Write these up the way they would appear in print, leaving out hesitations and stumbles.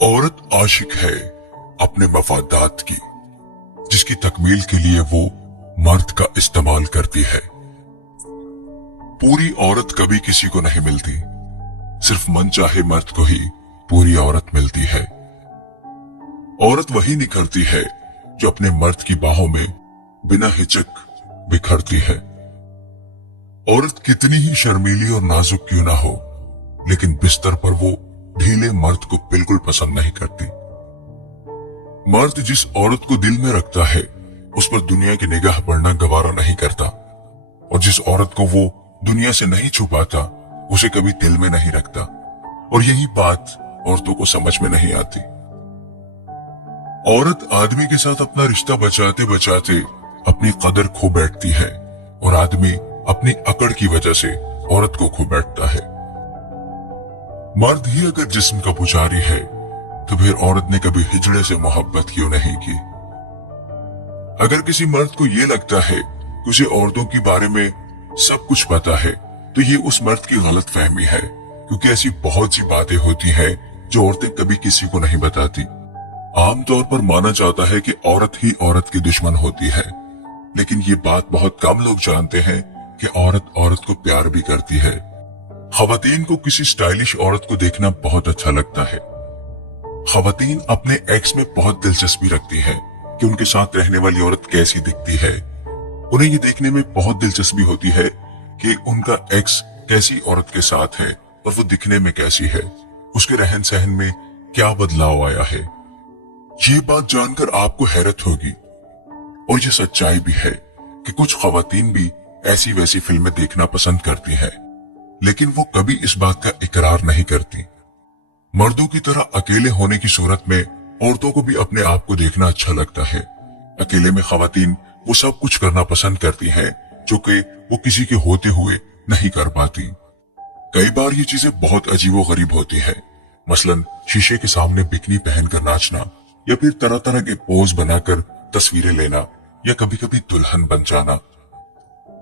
औरत आशिक है अपने मफादात की, जिसकी तकमील के लिए वो मर्द का इस्तेमाल करती है। पूरी औरत कभी किसी को नहीं मिलती, सिर्फ मनचाहे मर्द को ही पूरी औरत मिलती है। औरत वही निखरती है जो अपने मर्द की बाहों में बिना हिचक बिखरती है। औरत कितनी ही शर्मीली और नाजुक क्यों ना हो, लेकिन बिस्तर पर वो ढीले मर्द को बिल्कुल पसंद नहीं करती। मर्द जिस औरत को दिल में रखता है, उस पर दुनिया की निगाह पड़ना गवारा नहीं करता, और जिस औरत को वो दुनिया से नहीं छुपाता, उसे कभी दिल में नहीं रखता। और यही बात औरतों को समझ में नहीं आती। औरत आदमी के साथ अपना रिश्ता बचाते बचाते अपनी कदर खो बैठती है, और आदमी अपनी अकड़ की वजह से औरत को खो बैठता है। मर्द ही अगर जिस्म का पुजारी है, तो फिर औरत ने कभी हिजड़े से मोहब्बत क्यों नहीं की। अगर किसी मर्द को ये लगता है कि उसे औरतों के बारे में सब कुछ पता है, तो ये उस मर्द की गलत फहमी है, क्योंकि ऐसी बहुत सी बातें होती हैं जो औरतें कभी किसी को नहीं बताती। आमतौर पर माना जाता है कि औरत ही औरत की दुश्मन होती है, लेकिन ये बात बहुत कम लोग जानते हैं कि औरत औरत को प्यार भी करती है। खवातीन को किसी स्टाइलिश औरत को देखना बहुत अच्छा लगता है। खवातीन अपने एक्स में बहुत दिलचस्पी रखती है कि उनके साथ रहने वाली औरत कैसी दिखती है। उन्हें ये देखने में बहुत दिलचस्पी होती है कि उनका एक्स कैसी औरत के साथ है और वो दिखने में कैसी है, उसके रहन सहन में क्या बदलाव आया है। ये बात जानकर आपको हैरत होगी, और ये सच्चाई भी है कि कुछ खवातीन भी ऐसी वैसी फिल्में देखना पसंद करती हैं, लेकिन वो कभी इस बात का इकरार नहीं करती। मर्दों की तरह अकेले होने की सूरत में औरतों को भी अपने आप को देखना अच्छा लगता है। अकेले में खवातीन वो सब कुछ करना पसंद करती हैं जो कि वो किसी के होते हुए नहीं कर पाती। कई बार ये चीजें बहुत अजीबो गरीब होती है, मसलन शीशे के सामने बिकनी पहनकर नाचना, या फिर तरह तरह के पोज बनाकर तस्वीरें लेना, या कभी कभी दुल्हन बन जाना।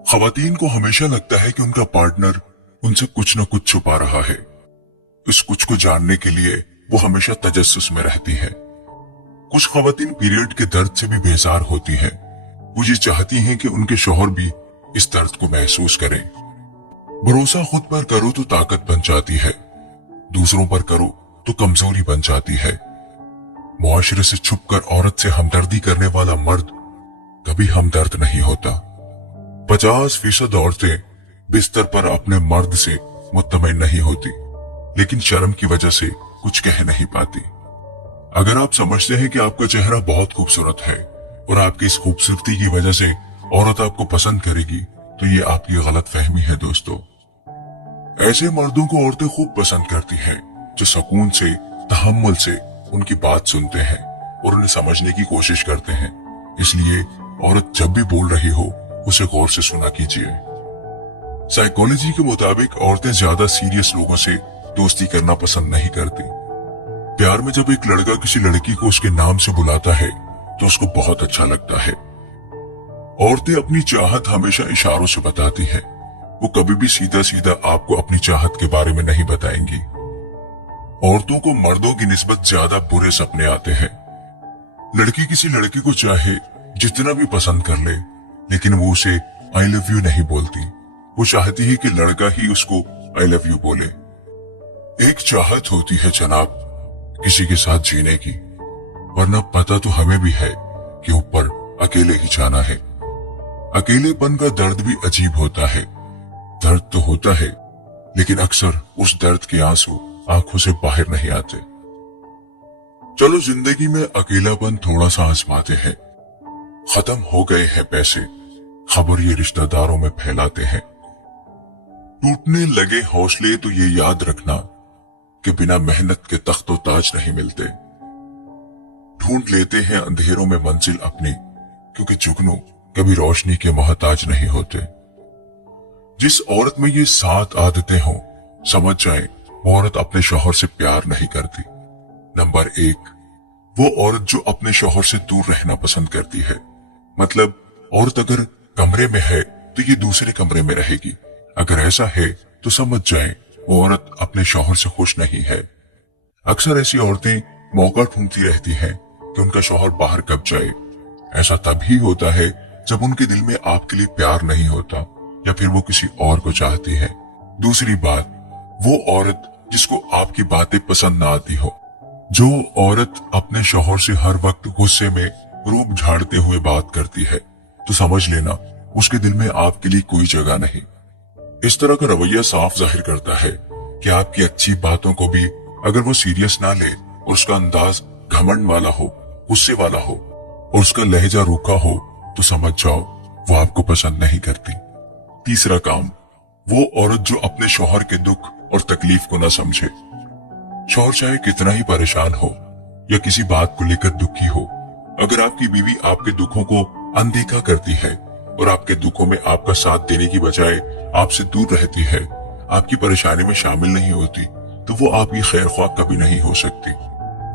खवातीन को हमेशा लगता है कि उनका पार्टनर उनसे कुछ न कुछ छुपा रहा है। इस कुछ को जानने के लिए वो हमेशा तजस्सुस में रहती है। कुछ खवातीन पीरियड के दर्द से भी बेजार होती हैं। वो ये चाहती हैं कि उनके शौहर भी इस दर्द को महसूस करें। भरोसा खुद पर करो तो ताकत बन जाती है, दूसरों पर करो तो कमजोरी बन जाती है। मुआशरे से छुपकर औरत से हमदर्दी करने वाला मर्द कभी हमदर्द नहीं होता। 50% औरतें बिस्तर पर अपने मर्द से मुत्तमईन नहीं होती, लेकिन शर्म की वजह से कुछ कह नहीं पाती। अगर आप समझते हैं कि आपका चेहरा बहुत खूबसूरत है और आपकी इस खूबसूरती की वजह से औरत आपको पसंद करेगी, तो ये आपकी गलत फहमी है दोस्तों। ऐसे मर्दों को औरतें खूब पसंद करती हैं जो सुकून से, तहम्मुल से उनकी बात सुनते हैं और उन्हें समझने की कोशिश करते हैं। इसलिए औरत जब भी बोल रही हो, उसे गौर से सुना कीजिए। साइकोलॉजी के मुताबिक औरतें ज्यादा सीरियस लोगों से दोस्ती करना पसंद नहीं करती। प्यार में जब एक लड़का किसी लड़की को उसके नाम से बुलाता है, तो उसको बहुत अच्छा लगता है। औरतें अपनी चाहत हमेशा इशारों से बताती हैं। वो कभी भी सीधा सीधा आपको अपनी चाहत के बारे में नहीं बताएंगी। औरतों को मर्दों की निस्बत ज्यादा बुरे सपने आते हैं। लड़की किसी लड़के को चाहे जितना भी पसंद कर ले, लेकिन वो उसे आई लव यू नहीं बोलती। वो चाहती है कि लड़का ही उसको आई लव यू बोले। एक चाहत होती है जनाब किसी के साथ जीने की, वरना पता तो हमें भी है कि ऊपर अकेले ही जाना है। अकेलेपन का दर्द भी अजीब होता है। दर्द तो होता है, लेकिन अक्सर उस दर्द के आंसू आंखों से बाहर नहीं आते। चलो जिंदगी में अकेलापन थोड़ा सा आजमाते हैं। खत्म हो गए हैं पैसे, खबर ये रिश्तेदारों में फैलाते हैं। टूटने लगे हौसले तो ये याद रखना कि बिना मेहनत के तख्तो ताज नहीं मिलते। ढूंढ लेते हैं अंधेरों में मंजिल अपनी, क्योंकि जुगनू कभी रोशनी के मोहताज नहीं होते। जिस औरत में ये 7 आदतें हों, समझ जाए वो औरत अपने शौहर से प्यार नहीं करती। नंबर 1, वो औरत जो अपने शौहर से दूर रहना पसंद करती है। मतलब औरत अगर कमरे में है तो ये दूसरे कमरे में रहेगी। अगर ऐसा है तो समझ जाए वो औरत अपने शौहर से खुश नहीं है। अक्सर ऐसी औरतें मौका ढूंढती रहती हैं कि उनका शौहर बाहर कब जाए। ऐसा तभी होता है जब उनके दिल में आपके लिए प्यार नहीं होता या फिर वो किसी और को चाहती है। दूसरी बात, वो औरत जिसको आपकी बातें पसंद ना आती हो। जो औरत अपने शौहर से हर वक्त गुस्से में रूप झाड़ते हुए बात करती है तो समझ लेना उसके दिल में आपके लिए कोई जगह नहीं। इस तरह का रवैया साफ जाहिर करता है कि आपकी अच्छी बातों को भी अगर वो सीरियस ना ले और उसका अंदाज घमंड वाला हो, गुस्से वाला हो और उसका लहजा रूखा हो तो समझ जाओ वो आपको पसंद नहीं करती। तीसरा काम, वो औरत जो अपने शौहर के दुख और तकलीफ को ना समझे। शौहर चाहे कितना ही परेशान हो या किसी बात को लेकर दुखी हो, अगर आपकी बीवी आपके दुखों को अनदेखा करती है और आपके दुखों में आपका साथ देने की बजाय आपसे दूर रहती है, आपकी परेशानी में शामिल नहीं होती, तो वो आपकी खैर ख्वाह कभी नहीं हो सकती।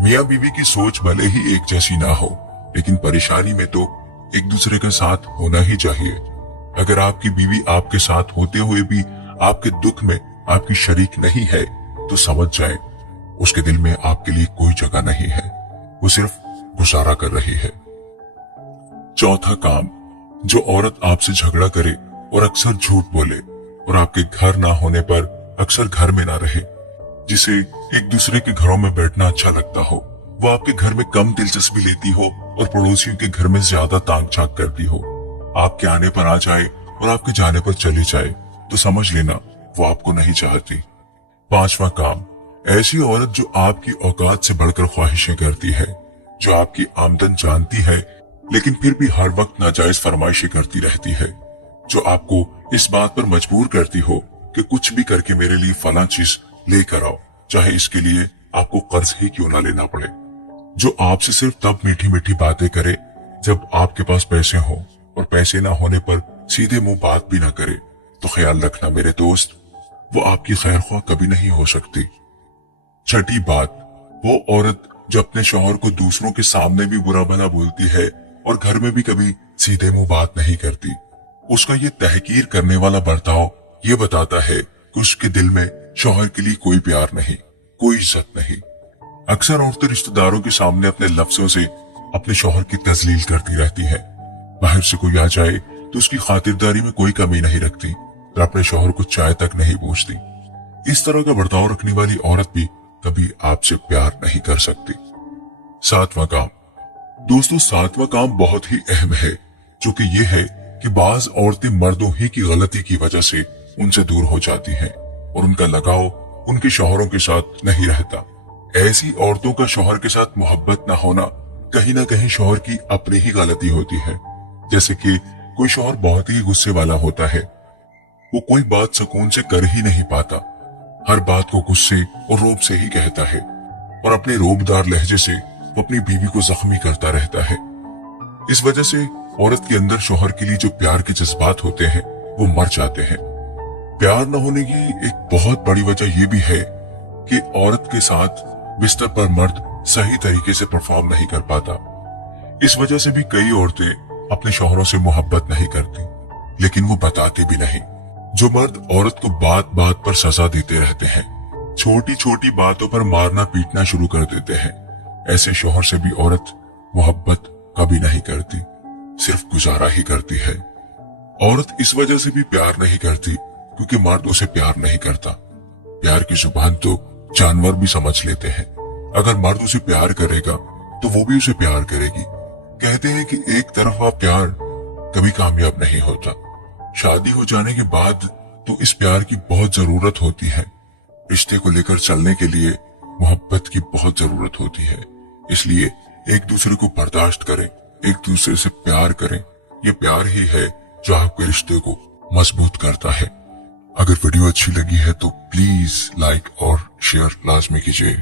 मियाँ बीवी की सोच भले ही एक जैसी ना हो, लेकिन परेशानी में तो एक दूसरे का साथ होना ही चाहिए। अगर आपकी बीवी आपके साथ होते हुए भी आपके दुख में आपकी शरीक नहीं है तो समझ जाए उसके दिल में आपके लिए कोई जगह नहीं है, वो सिर्फ गुजारा कर रही है। चौथा काम, जो औरत आपसे झगड़ा करे और अक्सर झूठ बोले और आपके घर ना होने पर अक्सर घर में ना रहे, जिसे एक दूसरे के घरों में बैठना अच्छा लगता हो, वो आपके घर में कम दिलचस्पी लेती हो और पड़ोसियों के घर में ज्यादा ताक झांक करती हो, आपके आने पर आ जाए और आपके जाने पर चली जाए, तो समझ लेना वो आपको नहीं चाहती। पांचवा काम, ऐसी औरत जो आपकी औकात से बढ़कर ख्वाहिशें करती है, जो आपकी आमदन जानती है लेकिन फिर भी हर वक्त नाजायज फरमाइशें करती रहती है, जो आपको इस बात पर मजबूर करती हो कि कुछ भी करके मेरे लिए फलां चीज लेकर आओ, चाहे इसके लिए आपको कर्ज ही क्यों ना लेना पड़े, जो आपसे सिर्फ तब मीठी मीठी बातें करे जब आपके पास पैसे हो और पैसे ना होने पर सीधे मुंह बात भी ना करे, तो ख्याल रखना मेरे दोस्त, वो आपकी खैर ख्वाह कभी नहीं हो सकती। छठी बात, वो औरत जो अपने शौहर को दूसरों के सामने भी बुरा भला बोलती है और घर में भी कभी सीधे मुंह बात नहीं करती, उसका ये तहकीर करने वाला बर्ताव ये बताता है कि उसके दिल में शौहर के लिए कोई प्यार नहीं, कोई इज्जत नहीं। अक्सर औरतें रिश्तेदारों के सामने अपने लफ्जों से अपने शौहर की तजलील करती रहती है। बाहर से कोई आ जाए तो उसकी खातिरदारी में कोई कमी नहीं रखती और अपने शौहर को चाय तक नहीं पूछती। इस तरह का बर्ताव रखने वाली औरत भी कभी आपसे प्यार नहीं कर सकती। सातवां काम, दोस्तों सातवां काम बहुत ही अहम है, जो कि ये है कि बाज औरतें मर्दों ही की गलती की वजह से उनसे दूर हो जाती हैं और उनका लगाव उनके शौहरों के साथ नहीं रहता। ऐसी औरतों का शौहर के साथ मोहब्बत न होना कहीं ना कहीं शौहर की अपनी ही गलती होती है। जैसे कि कोई शौहर बहुत ही गुस्से वाला होता है, वो कोई बात सुकून से कर ही नहीं पाता, हर बात को गुस्से और रोब से ही कहता है और अपने रोबदार लहजे से वो अपनी बीवी को जख्मी करता रहता है। इस वजह से औरत के अंदर शौहर के लिए जो प्यार के जज्बात होते हैं वो मर जाते हैं। प्यार न होने की एक बहुत बड़ी वजह यह भी है कि औरत के साथ बिस्तर पर मर्द सही तरीके से परफॉर्म नहीं कर पाता। इस वजह से भी कई औरतें अपने शौहरों से मोहब्बत नहीं करती, लेकिन वो बताते भी नहीं। जो मर्द औरत को बात बात पर सजा देते रहते हैं, छोटी छोटी बातों पर मारना पीटना शुरू कर देते हैं, ऐसे शौहर से भी औरत मोहब्बत कभी नहीं करती, सिर्फ गुजारा ही करती है। औरत इस वजह से भी प्यार नहीं करती क्योंकि मर्द उसे प्यार नहीं करता। प्यार की जुबान तो जानवर भी समझ लेते हैं। अगर मर्द उसे प्यार करेगा तो वो भी उसे प्यार करेगी। कहते हैं कि एक तरफा प्यार कभी कामयाब नहीं होता। शादी हो जाने के बाद तो इस प्यार की बहुत जरूरत होती है। रिश्ते को लेकर चलने के लिए मोहब्बत की बहुत जरूरत होती है। इसलिए एक दूसरे को बर्दाश्त करें, एक दूसरे से प्यार करें। ये प्यार ही है जो आपके रिश्ते को मजबूत करता है। अगर वीडियो अच्छी लगी है तो प्लीज लाइक और शेयर लाजमी कीजिए।